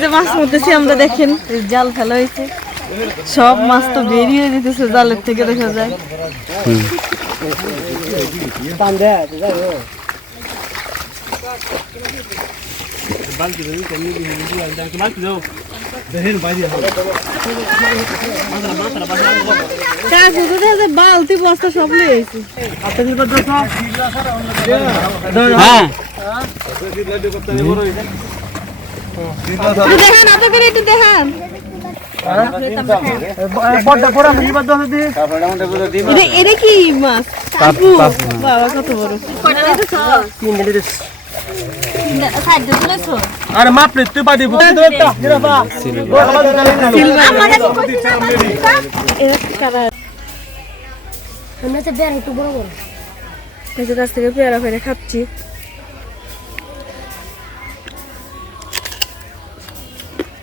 যে মাছ মরতেছি আমরা, দেখেন এই জাল ফেলা হয়েছে, সব মাছ তো বেরিয়ে যেতেছে জালের থেকে, দেখা যায়। বালতি বস্তা সব লিয়েছি। দেখেন আপনাদের একটু দেখেন, এটা কি মাছ? বাবা কত বড়! আরে মাপ রে তুই পাটি বুকে দে একটা জিরাফা আমরা তো বের একটু বড় বড়, এই যে গাছ থেকে পেয়ারা ফেলে খাচ্ছি।